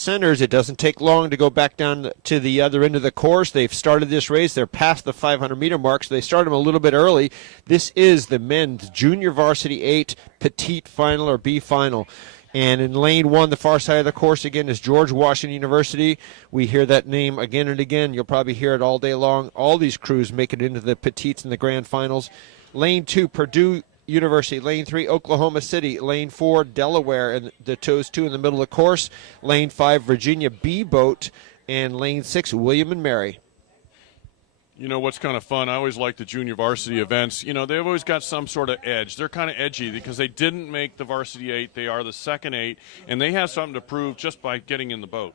centers. It doesn't take long to go back down to the other end of the course. They've started this race. They're past the 500-meter mark, so they started them a little bit early. This is the men's junior varsity 8 petite final or B final. And in lane 1, the far side of the course, again, is George Washington University. We hear that name again and again. You'll probably hear it all day long. All these crews make it into the petites and the grand finals. Lane 2, Purdue University. Lane 3, Oklahoma City. Lane 4, Delaware, and those two in the middle of the course. Lane 5, Virginia B Boat. And lane 6, William and Mary. You know what's kind of fun? I always like the junior varsity events. You know, they've always got some sort of edge. They're kind of edgy because they didn't make the varsity 8. They are the second 8, and they have something to prove just by getting in the boat.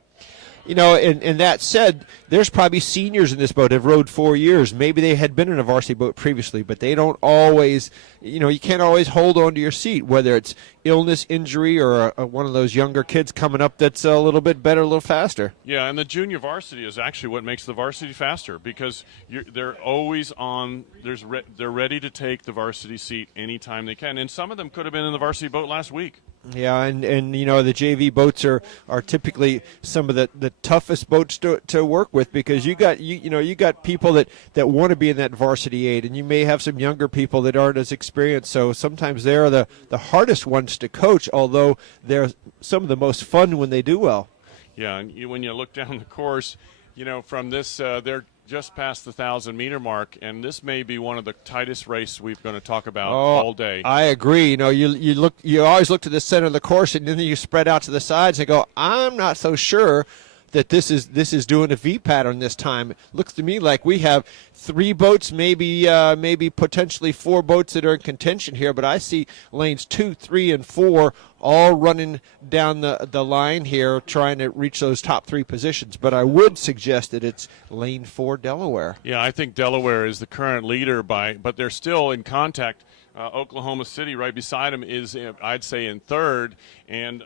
You know, and that said, there's probably seniors in this boat have rowed 4 years. Maybe they had been in a varsity boat previously, but they don't always, you know, you can't always hold on to your seat, whether it's illness, injury, or one of those younger kids coming up that's a little bit better, a little faster. Yeah, and the junior varsity is actually what makes the varsity faster because they're always on. They're ready to take the varsity seat anytime they can, and some of them could have been in the varsity boat last week. Yeah, and you know, the JV boats are typically some of the toughest boats to work with because you got people that want to be in that varsity 8, and you may have some younger people that aren't as experienced. So sometimes they're the hardest ones to coach, although they're some of the most fun when they do well. Yeah, and when you look down the course, you know, from this, they're just past the 1,000-meter mark, and this may be one of the tightest races we're going to talk about all day. I agree. You know, you always look to the center of the course, and then you spread out to the sides and go, I'm not so sure that this is doing a V pattern this time. It looks to me like we have 3 boats, maybe potentially 4 boats that are in contention here, but I see lanes 2, 3, and 4 all running down the line here trying to reach those top 3 positions. But I would suggest that it's lane 4, Delaware. Yeah, I think Delaware is the current leader but they're still in contact. Oklahoma City right beside them is, I'd say, in 3rd, and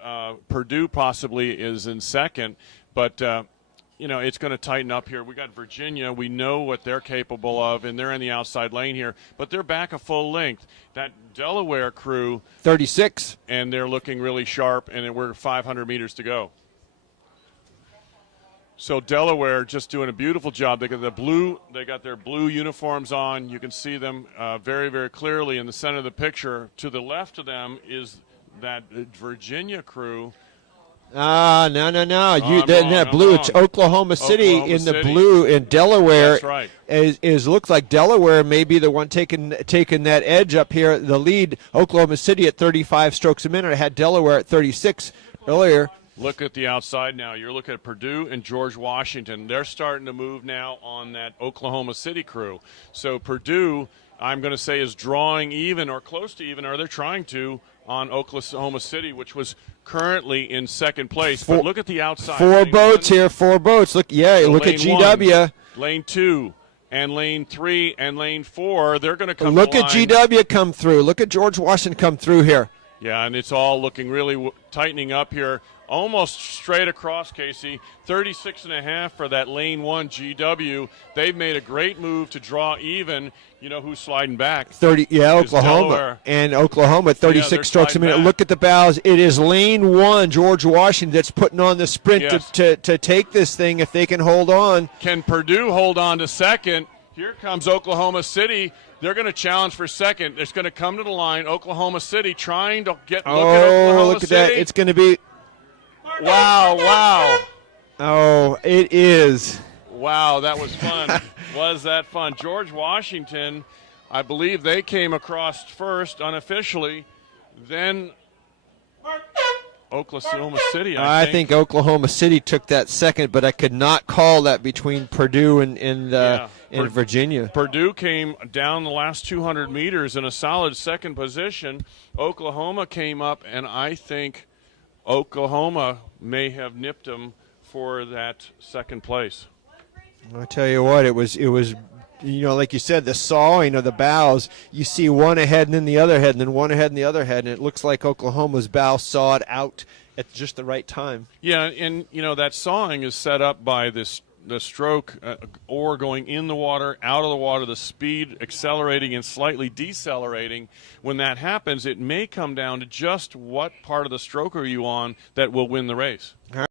Purdue possibly is in 2nd. But, you know, it's going to tighten up here. We got Virginia. We know what they're capable of, and they're in the outside lane here. But they're back a full length. That Delaware crew. 36. And they're looking really sharp, and we're 500 meters to go. So Delaware just doing a beautiful job. They got their blue uniforms on. You can see them very, very clearly in the center of the picture. To the left of them is that Virginia crew. No. That blue, it's Oklahoma City in the blue, in Delaware. That's right. Looks like Delaware may be the one taking that edge up here. The lead, Oklahoma City at 35 strokes a minute. I had Delaware at 36 earlier. Look at the outside now. You're looking at Purdue and George Washington. They're starting to move now on that Oklahoma City crew. So Purdue, I'm going to say, is drawing even or close to even, or they're trying to, on Oklahoma City, which was currently in 2nd place. But look at the outside. 4 boats here, 4 boats. Look at GW. 1, lane 2, and lane 3, and lane 4. They're going to come. Look at GW come through. Look at George Washington come through here. Yeah, and it's all looking really tightening up here. Almost straight across, Casey. 36.5 for that lane 1 GW. They've made a great move to draw even. You know who's sliding back? Oklahoma. And Oklahoma, 36 strokes a minute. Back. Look at the bows. It is lane 1, George Washington, that's putting on the sprint to take this thing if they can hold on. Can Purdue hold on to 2nd? Here comes Oklahoma City. They're going to challenge for 2nd. It's going to come to the line. Oklahoma City trying to get. Look at that. It's going to be. Wow. Oh, it is. Wow, that was fun. Was that fun? George Washington, I believe they came across first unofficially, then Oklahoma City, I think. Oklahoma City took that 2nd, but I could not call that between Purdue and Virginia. Purdue came down the last 200 meters in a solid 2nd position. Oklahoma came up, and I think Oklahoma may have nipped them for that 2nd place. I'll tell you what, it was, like you said, the sawing of the bows. You see one ahead and then the other head, and then one ahead and the other head, and it looks like Oklahoma's bow sawed out at just the right time. Yeah, and that sawing is set up by the stroke oar going in the water, out of the water, the speed accelerating and slightly decelerating. When that happens, it may come down to just what part of the stroke are you on that will win the race.